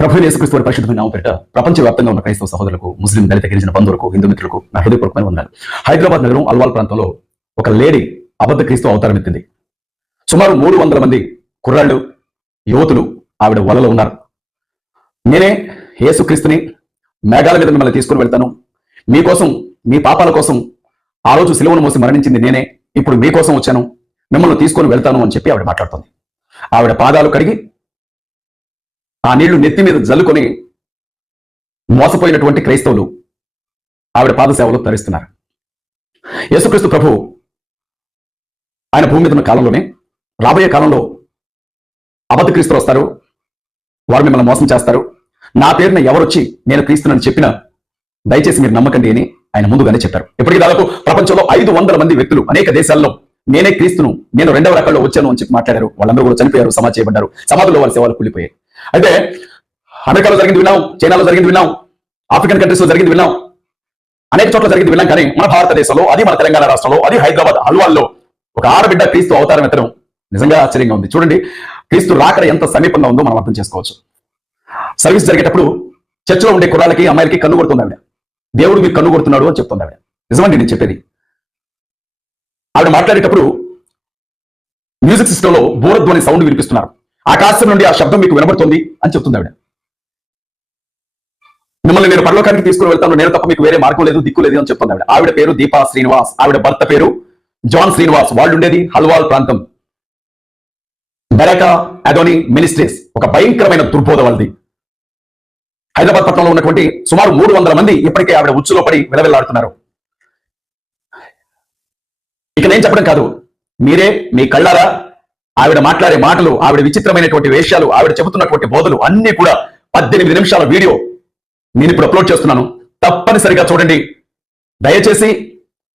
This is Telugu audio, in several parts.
ప్రభు యేసుక్రీస్తు వారి పరిశుద్ధమైన నామం పేరిట ప్రపంచవ్యాప్తంగా ఉన్న క్రైస్తవ సహోదరులకు, ముస్లిం, దళిత గిరిజన బంధువులకు, హిందూ మిత్రులకు నా హృదయపూర్వకమైన వందనాలు. హైదరాబాద్ నగరం అల్వాల్ ప్రాంతంలో ఒక లేడీ అబద్ధ క్రీస్తు అవతారం ఎత్తింది. సుమారు 300 మంది కుర్రాళ్ళు, యువతులు ఆవిడ వలలో ఉన్నారు. నేనే యేసుక్రీస్తుని మేఘాల మీద మిమ్మల్ని తీసుకుని వెళ్తాను, మీకోసం, మీ పాపాల కోసం ఆ రోజు సిలువను మోసి మరణించింది నేనే, ఇప్పుడు మీకోసం వచ్చాను, మిమ్మల్ని తీసుకొని వెళ్తాను అని చెప్పి ఆవిడ మాట్లాడుతోంది. ఆవిడ పాదాలు కడిగి ఆ నీళ్లు నెత్తి మీద జల్లుకొని మోసపోయినటువంటి క్రైస్తవులు ఆవిడ పాద సేవలు తరిస్తున్నారు. యేసుక్రీస్తు ప్రభు ఆయన భూమి మీద ఉన్న కాలంలోనే రాబోయే కాలంలో అబద్ధ క్రీస్తులు వస్తారు, వారు మిమ్మల్ని మోసం చేస్తారు, నా పేరున ఎవరొచ్చి నేను క్రీస్తునని చెప్పినా దయచేసి మీరు నమ్మకండి అని ఆయన ముందుగానే చెప్పారు. ఇప్పటికీ దాదాపు ప్రపంచంలో 500 మంది వ్యక్తులు అనేక దేశాల్లో నేనే క్రీస్తును, నేను 2వ రకాల్లో వచ్చాను అని చెప్పి మాట్లాడారు. వాళ్ళందరూ కూడా చనిపోయారు, సమాధి చేయబడ్డారు, సమాధుల్లో వారి సేవలు కూలిపోయాయి. అయితే అమెరికాలో జరిగింది విన్నాం, చైనాలో జరిగింది విన్నాం, ఆఫ్రికన్ కంట్రీస్ లో జరిగింది విన్నాం, అనేక చోట్ల జరిగింది విన్నాం. కానీ మన భారతదేశంలో, అది మన తెలంగాణ రాష్ట్రంలో, అది హైదరాబాద్ అల్వాల్లో ఒక ఆడబిడ్డ క్రీస్తు అవతారం ఎత్తడం నిజంగా ఆశ్చర్యంగా ఉంది. చూడండి, క్రీస్తు రాకడ ఎంత సమీపంగా ఉందో మనం అర్థం చేసుకోవచ్చు. సర్వీస్ జరిగేటప్పుడు చర్చిలో ఉండే కుర్రాలకి, అమ్మాయిలకి కన్ను కొడుతుంది ఆవిడ. దేవుడు మీకు కన్ను కొడుతున్నాడు అని చెప్తుంది ఆవిడ. నిజమండి నేను చెప్పేది. ఆవిడ మాట్లాడేటప్పుడు మ్యూజిక్ సిస్టమ్ లో బూరధ్వని సౌండ్ వినిపిస్తున్నారు, ఆకాశం నుండి ఆ శబ్దం మీకు వినబడుతుంది అని చెప్తుంది ఆవిడ. మిమ్మల్ని నేను పరలోకానికి తీసుకుని వెళ్తాను, నేను తప్ప మీకు వేరే మార్గం లేదు, దిక్కు లేదు అని చెప్తుంది ఆవిడ. ఆవిడ పేరు దీపా శ్రీనివాస్, ఆవిడ భర్త పేరు జాన్ శ్రీనివాస్. వాళ్ళు ఉండేది హల్వాల్ ప్రాంతం. బెరకా అదోని మినిస్ట్రీస్, ఒక భయంకరమైన దుర్బోధ వాళ్ళది. హైదరాబాద్ పట్టణంలో ఉన్నటువంటి సుమారు 300 మంది ఇప్పటికే ఆవిడ ఉచ్చులో పడి విలవిల్లాడుతున్నారు. ఇక నేను చెప్పడం కాదు, మీరే మీ కళ్ళారా ఆవిడ మాట్లాడే మాటలు, ఆవిడ విచిత్రమైనటువంటి వేషాలు, ఆవిడ చెబుతున్నటువంటి బోధలు అన్ని కూడా 18 నిమిషాల వీడియో నేను ఇప్పుడు అప్లోడ్ చేస్తున్నాను. తప్పనిసరిగా చూడండి. దయచేసి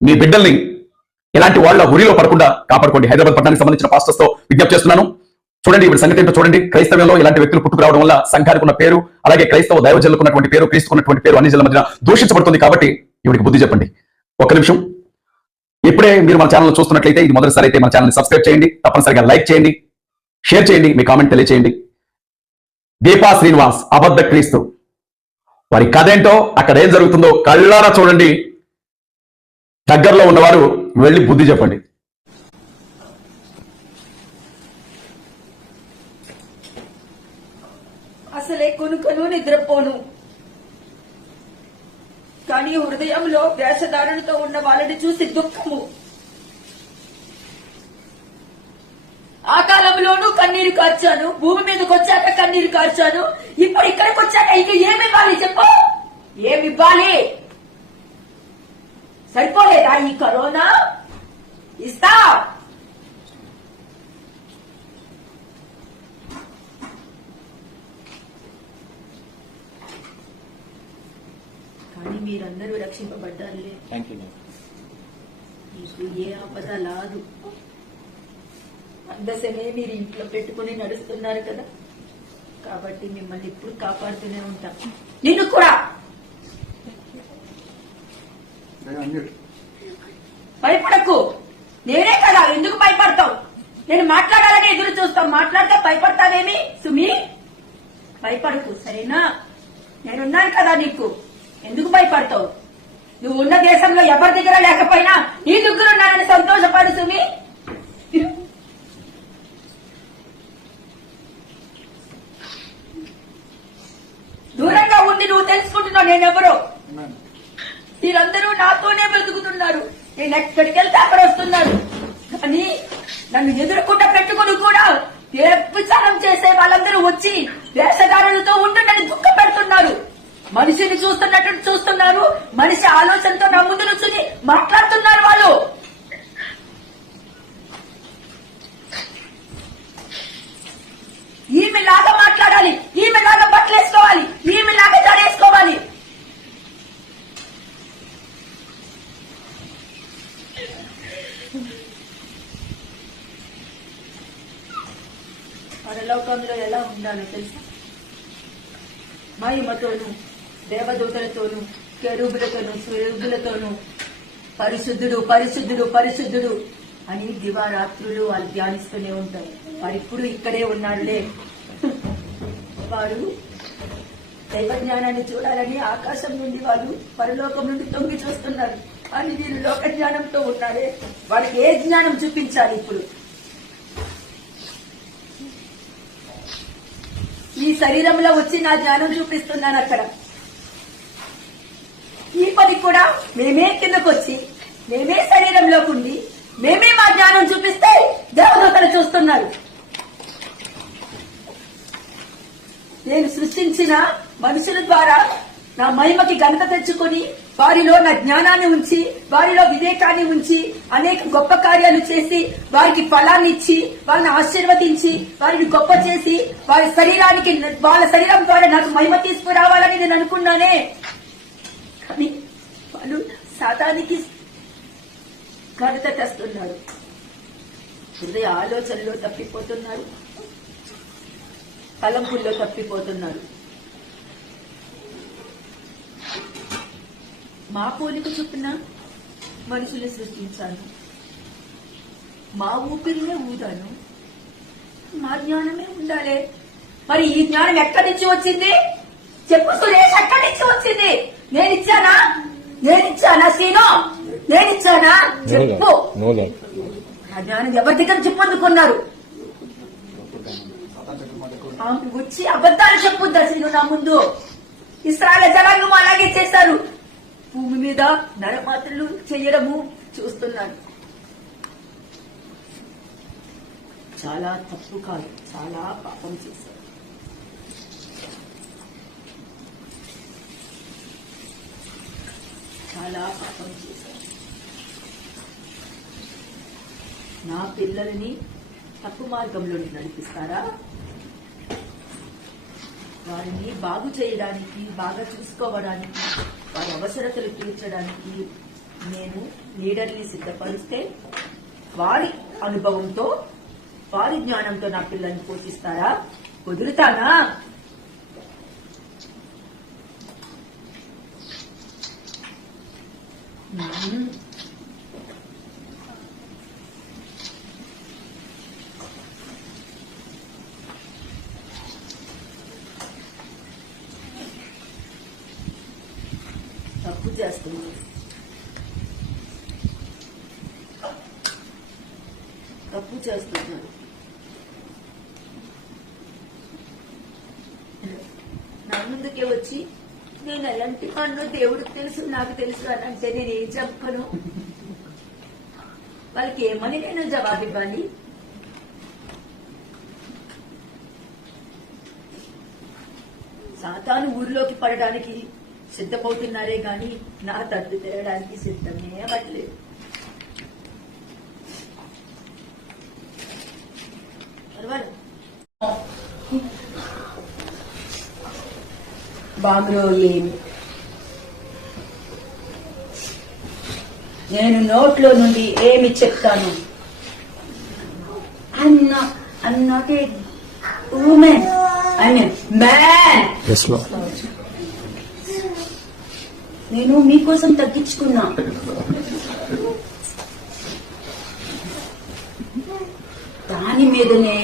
మీ బిడ్డల్ని ఇలాంటి వాళ్ళ ఉరిలో పడకుండా కాపాడుకోండి. హైదరాబాద్ పట్టణానికి సంబంధించిన పాస్టర్స్ తో విజ్ఞప్తి చేస్తున్నాను. చూడండి, ఇప్పుడు సంగతి ఏంటో చూడండి. క్రైస్తవ్యంలో ఇలాంటి వ్యక్తులు పుట్టుకురావడం వల్ల సంఘానికి ఉన్న పేరు, అలాగే క్రైస్తవ దైవజనులకున్నటువంటి పేరు, క్రీస్తుకున్నటువంటి పేరు అన్ని జిల్లాల మధ్య దూషించబడుతుంది. కాబట్టి ఇవిడికి బుద్ధి చెప్పండి. ఒక్క నిమిషం. ఇప్పుడే మీరు మన ఛానల్ చూస్తున్నట్లయితే, ఇది మొదటిసారి అయితే మన ఛానల్ సబ్స్క్రైబ్ చేయండి, తప్పనిసరిగా లైక్ చేయండి, షేర్ చేయండి, మీ కామెంట్ తెలియచేయండి. దీపా శ్రీనివాస్ అబద్ధ క్రీస్తు, వారి కథ ఏంటో, అక్కడ ఏం జరుగుతుందో కళ్ళారా చూడండి. దగ్గరలో ఉన్నవారు వెళ్ళి బుద్ధి చెప్పండి. అసలే కొనుకను నిద్రపోను, కానీ హృదయంలో వేషధారణతో ఉన్న వాళ్ళని చూసి దుఃఖము. ఆ కాలంలోనూ కన్నీరు కార్చాను, భూమి మీదకి వచ్చాక కన్నీరు కార్చాను, ఇప్పుడు ఇక్కడికి వచ్చాక ఇక ఏమి ఇవ్వాలి చెప్పు? ఏమి ఇవ్వాలి? సరిపోలేదా ఈ కరోనా? ఇస్తా. కానీ మీరందరూ రక్షింపబడ్డారులే, మీకు ఏ ఆపద లాదు. అందసమే మీరు ఇంట్లో పెట్టుకుని నడుస్తున్నారు కదా, కాబట్టి మిమ్మల్ని ఇప్పుడు కాపాడుతూనే ఉంటాం. నిన్ను కూడా. భయపడకు, నేనే కదా, ఎందుకు భయపడతావు? నేను మాట్లాడాలని ఎదురు చూస్తాం, మాట్లాడితే భయపడతావేమి సుమి? భయపడకు, సరేనా? నేనున్నాను కదా నీకు, ఎందుకు భయపడతావు? నువ్వు ఉన్న దేశంలో ఎవరి దగ్గర లేకపోయినా నీ దగ్గర ఉన్నానని సంతోషపడు సుమి. దూరంగా ఉండి నువ్వు తెలుసుకుంటున్నావు నేనెవరో. మీరందరూ నాతోనే బ్రతుకుతున్నారు, నేను ఎక్కడికి వెళ్తే అక్కడ వస్తున్నారు. కానీ నన్ను ఎదురుకుండా పెట్టుకుని కూడా వ్యభిచారం చేసే వాళ్ళందరూ వచ్చి వేషధారులతో ఉంటుండని దుఃఖ పెడుతున్నారు. మనిషిని చూస్తున్నట్టు చూస్తున్నారు, మనిషి ఆలోచనతో నా ముందు నుంచుని మాట్లాడుతున్నారు వాళ్ళు. ఈమెలాగా మాట్లాడాలి, ఈమెలాగా బట్టలు వేసుకోవాలి, ఈమెలాగా జడేసుకోవాలి. పరలోకంలో ఎలా ఉండాలో తెలుసా? మహిమతోను, దేవదూతలతోను, కెరూబులతోను, స్వరూబులతోను పరిశుద్ధుడు పరిశుద్ధుడు పరిశుద్ధుడు అని దివారాత్రులు వాళ్ళు ధ్యానిస్తూనే ఉంటారు. వాడు ఇప్పుడు ఇక్కడే ఉన్నాడులే. వాడు దైవ జ్ఞానాన్ని చూడాలని ఆకాశం నుండి వాళ్ళు పరలోకం నుండి తొంగి చూస్తున్నారు. కానీ వీళ్ళు లోక జ్ఞానంతో ఉన్నారే, వాళ్ళకి ఏ జ్ఞానం చూపించాలి? ఇప్పుడు ఈ శరీరంలో వచ్చి నా జ్ఞానం చూపిస్తున్నాను. అక్కడ ఈ పని కూడా మేమే కిందకు వచ్చి మేమే శరీరంలోకి ఉండి మేమే మా జ్ఞానం చూపిస్తే దేవదూతలు చూస్తున్నారు. నేను సృష్టించిన మనుషుల ద్వారా నా మహిమకి ఘనత తెచ్చుకొని వారిలో నా జ్ఞానాన్ని ఉంచి వారిలో వివేకాన్ని ఉంచి అనేక గొప్ప కార్యాలు చేసి వారికి ఫలాన్ని ఇచ్చి వాళ్ళని ఆశీర్వదించి వారిని గొప్ప చేసి వారి శరీరానికి వాళ్ళ శరీరం ద్వారా నాకు మహిమ తీసుకురావాలని నేను అనుకున్నానే. కానీ వాళ్ళు సాతానికి ఘనత తెస్తున్నారు. హృదయ ఆలోచనలో తప్పిపోతున్నారు, తలంపుల్లో తప్పిపోతున్నారు. మా పోలిక చొప్పున మనుషులు సృష్టించాను, మా ఊపిరినే ఊదాను, మా జ్ఞానమే ఉండాలి. మరి ఈ జ్ఞానం ఎక్కడి నుంచి వచ్చింది? చెప్పు సురేష్, ఎక్కడి నుంచి వచ్చింది? నేనిచ్చానా? సీను నేనిచ్చానా? చెప్పు. ఆ జ్ఞానం ఎవరి దగ్గర చెప్పొందుకున్నారు? ఆమె వచ్చి అబద్ధాలు చెప్పుద్దా సీను నా ముందు? ఇశ్రాయేలు జనాంగం అలాగే చేశారు. భూమి మీద నరమాత్రలు చెయ్యడము చూస్తున్నాను. చాలా తప్పు కాదు, చాలా పాపం చేశారు. చాలా పాపం చేశారు. నా పిల్లల్ని తప్పు మార్గంలో నడిపిస్తారా? వారిని బాగు చేయడానికి, బాగా చూసుకోవడానికి, వారి అవసరతలు తీర్చడానికి నేను లీడర్ని సిద్ధపరిస్తే వారి అనుభవంతో వారి జ్ఞానంతో నా పిల్లల్ని పోషిస్తారా? వదులుతానా? తప్పు చేస్తుంది. తప్పు చేస్తున్నారు. నా ముందుకే వచ్చి నేను ఎలాంటి పన్ను దేవుడికి తెలుసు, నాకు తెలుసు అని అంటే నేనేం చెప్పను? వాళ్ళకి ఏమని నేను జవాబు ఇవ్వాలి? సాతాను ఊరిలోకి పడడానికి సిద్ధమవుతున్నారే గాని నా తట్టు తేయడానికి సిద్ధమే అవ్వట్లేదు. బాగులో ఏమి నేను నోట్లో నుండి ఏమి చెప్తాను? I'm not a woman. I'm a man. Yes, Lord. నేను మీకోసం తగ్గించుకున్నా. దాని మీదనే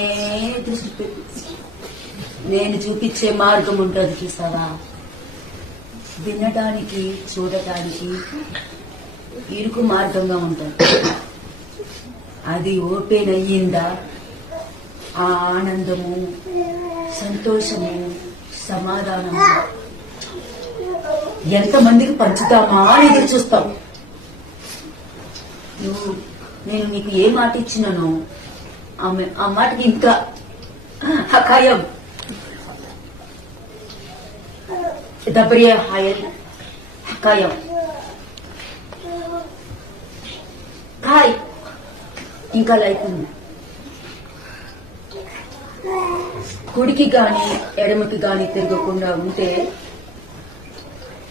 దృష్టి పెట్టి నేను చూపించే మార్గం ఉంటుంది చూసావా? వినడానికి, చూడటానికి ఇరుకు మార్గంగా ఉంటుంది. అది ఓపెన్ అయ్యిందా ఆ ఆనందము, సంతోషము, సమాధానము ఎంతమందికి పంచుతామా అని ఎదురు చూస్తాం. నేను నీకు ఏ మాట ఇచ్చినానో ఆ మాటకి ఇంకా ఖాయం దబ్రియా హాయల్ ఖాయం ఖాయ్ ఇంకా లైఫ్ ఉంది. కుడికి గాని ఎడమకి గాని తిరగకుండా ఉంటే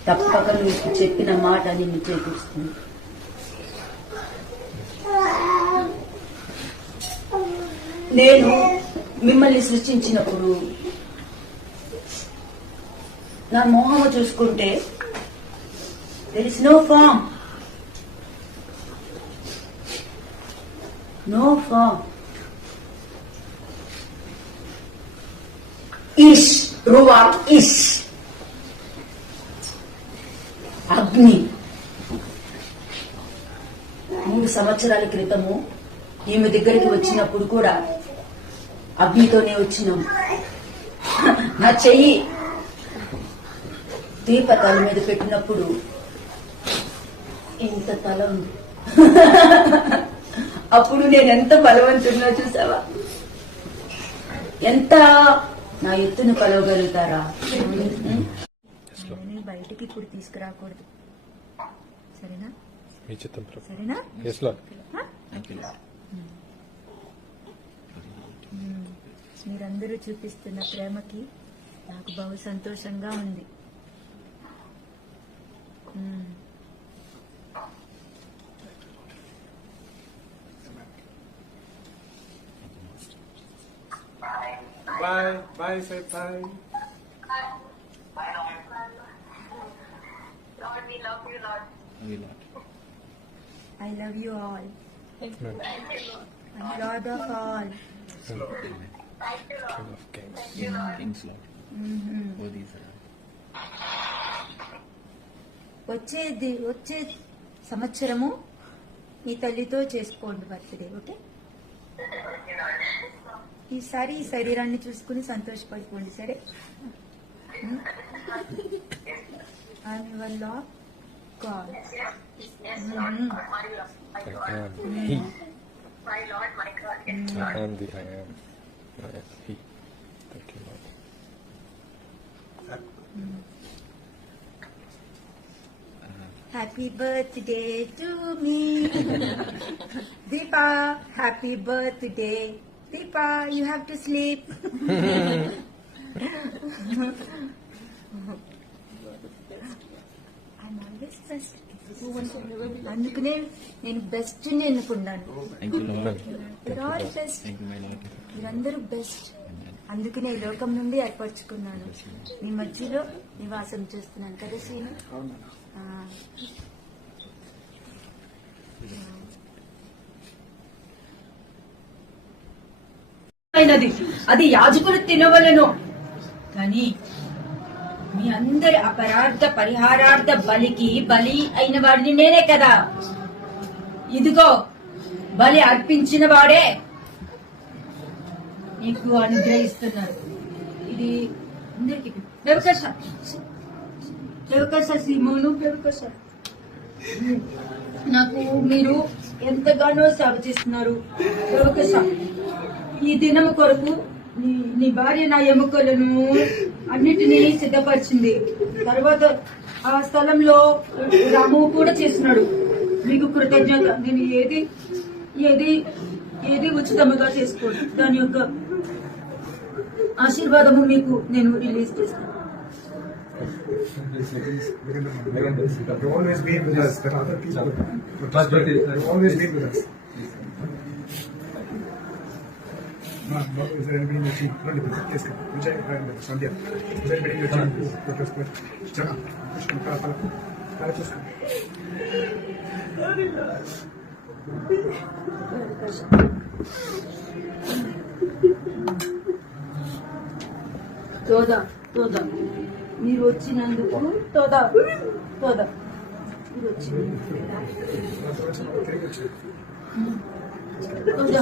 తప్పక నువ్వు చెప్పిన మాట నిన్ను చేకూరుస్తుంది. నేను మిమ్మల్ని సృష్టించినప్పుడు నా మోహము చూసుకుంటే there is no form. No form. Ish. రూవాక్ ఇష్ అగ్ని. 3 సంవత్సరాల క్రితము ఈమె దగ్గరికి వచ్చినప్పుడు కూడా అగ్నితోనే వచ్చినాం. నా చెయ్యి దీపతల మీద పెట్టినప్పుడు ఇంత తల ఉంది. అప్పుడు నేను ఎంత బలవంతున్నా చూసావా, ఎంత నా ఎత్తును కలవగలుగుతారా. బయటికి ఇప్పుడు తీసుకురాకూడదు, సరేనా? సరేనా? మీరందరూ చూపిస్తున్న ప్రేమకి నాకు బహు సంతోషంగా ఉంది. Bye. Bye. Say bye. Lord, we love you, Lord. I love you all. Thank you, Lord. I'm Lord of all. Thank you, Lord. Thank you, Lord. వచ్చే సంవత్సరము మీ తల్లితో చేసుకోండి బర్త్డే, ఓకే? ఈసారి ఈ శరీరాన్ని చూసుకుని సంతోషపడిపోండి, సరే? I'm your Lord God. Yes, Lord. My Lord, my God. He. My Lord, my God. Yes, I Lord. am the I am. I am He. Thank you, Lord. Happy birthday to me. Deepa, happy birthday. Deepa, you have to sleep. I'm always best. అందుకనే నేను బెస్ట్ ని ఎన్నుకున్నాను. You're all best. మీరందరూ బెస్ట్. అందుకనే ఈ లోకం నుండి ఏర్పరచుకున్నాను, మీ మధ్యలో నివాసం చేస్తున్నాను కదా శ్రీను. అది యాజకులు తినవలను, కానీ మీ అందరి అపరాధ పరిహారార్థ బలికి బలి అయిన వాడిని నేనే కదా. ఇదిగో బలి అర్పించిన వాడే నీకు అనుగ్రహిస్తున్నారు. ఇది అందరికి బెవకస సీమోను బెవకస. నాకు మీరు ఎంతగానో సేవ చేస్తున్నారు బెవకస. ఈ దినము కొరకు నీ భార్య నా ఎముకలను అన్నిటినీ సిద్ధపరిచింది. తర్వాత ఆ స్థలంలో రాము కూడా చేస్తున్నాడు. మీకు కృతజ్ఞత. నేను ఏది ఏది ఏది ఉచితముగా చేసుకోండి. దాని యొక్క ఆశీర్వాదము మీకు నేను రిలీజ్ చేస్తాను. You always be with us. There are other people. You always be with us. No, is there anybody in your team? No, yes, Vijay and Sandhya. Is there anybody in your team? Dr. Jana, Krishna, Kala, Krishna. తోదా మీరు వచ్చినందుకు తోదా మీరు వచ్చినందుకు తోదా.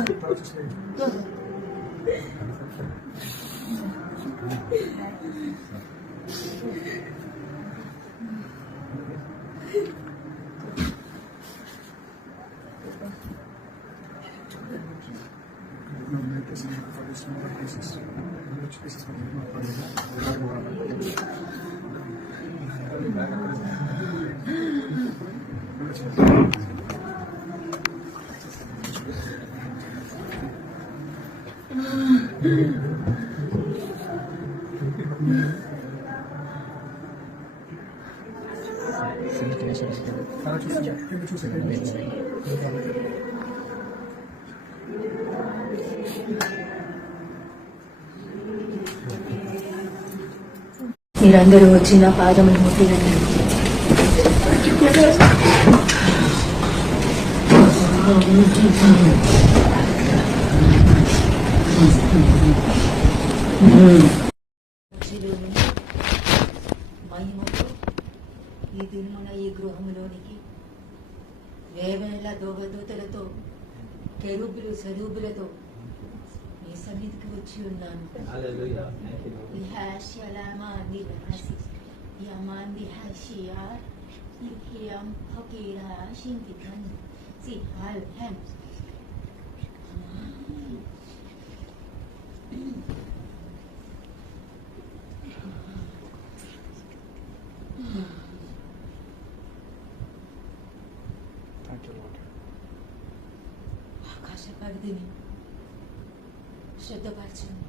మీరందరూ వచ్చిన పాదములు ముట్టినండి. మహిమతో ఈ దినమున ఈ గృహములోనికి వేవేల దోవదూతలతో కెరూబులు సరూబులతో మీ సన్నిధికి వచ్చి ఉన్నాను. Yamandi Hashia, Ikiam Hokira, Shintikan, Si Hal Hem. Thank you, Lord. ఆకాశ పరిధిని శుద్ధపరచండి.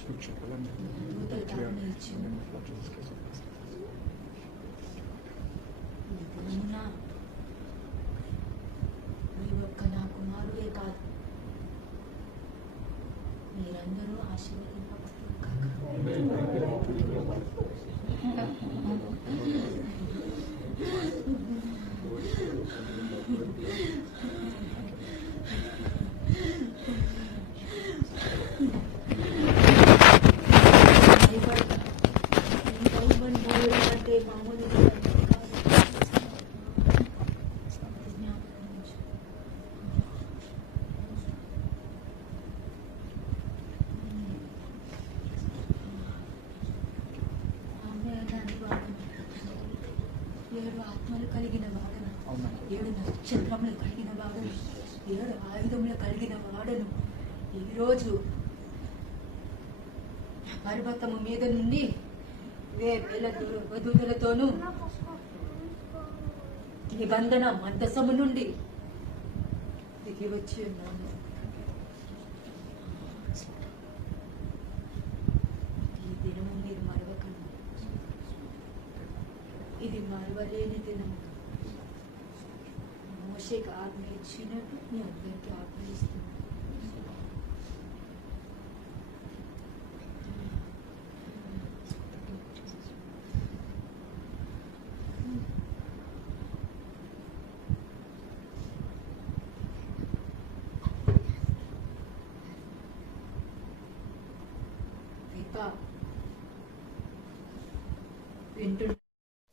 Scripture, let me దూతలు clear. తాపన ఇచ్చి In the name of Lord Jesus Christ. ఈ దినమున ఈ ఒక్క నా కుమారుడే కాదు, మీరందరూ ఆశీర్వదింపబడుతురు కాక. ఏడు ఆత్మలు కలిగిన వాడను, ఏడు నక్షత్రములు కలిగిన వాడను, ఏడు ఆయుధములు కలిగిన వాడను. ఈరోజు పర్వతము మీద నుండి వేల వధూతులతోనూ నిబంధన మందసము నుండి దిగి వచ్చి ఉన్నాను. ఈ దినము మీరు మరవకండి, ఇది మరవలేని దినం. మోషేకి ఆజ్ఞ ఇచ్చినట్టు మీ అందరికీ ఆజ్ఞ ఇస్తున్నాను.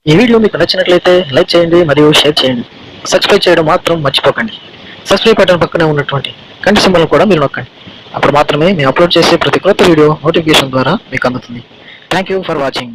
ఈ వీడియో మీకు నచ్చినట్లయితే లైక్ చేయండి మరియు షేర్ చేయండి. సబ్స్క్రైబ్ చేయడం మాత్రం మర్చిపోకండి. సబ్స్క్రైబ్ బటన్ పక్కనే ఉన్నటువంటి గంట సింబల్ కూడా మీరు నొక్కండి. అప్పుడు మాత్రమే మేము అప్లోడ్ చేసే ప్రతి కొత్త వీడియో నోటిఫికేషన్ ద్వారా మీకు అందుతుంది. Thank you for watching.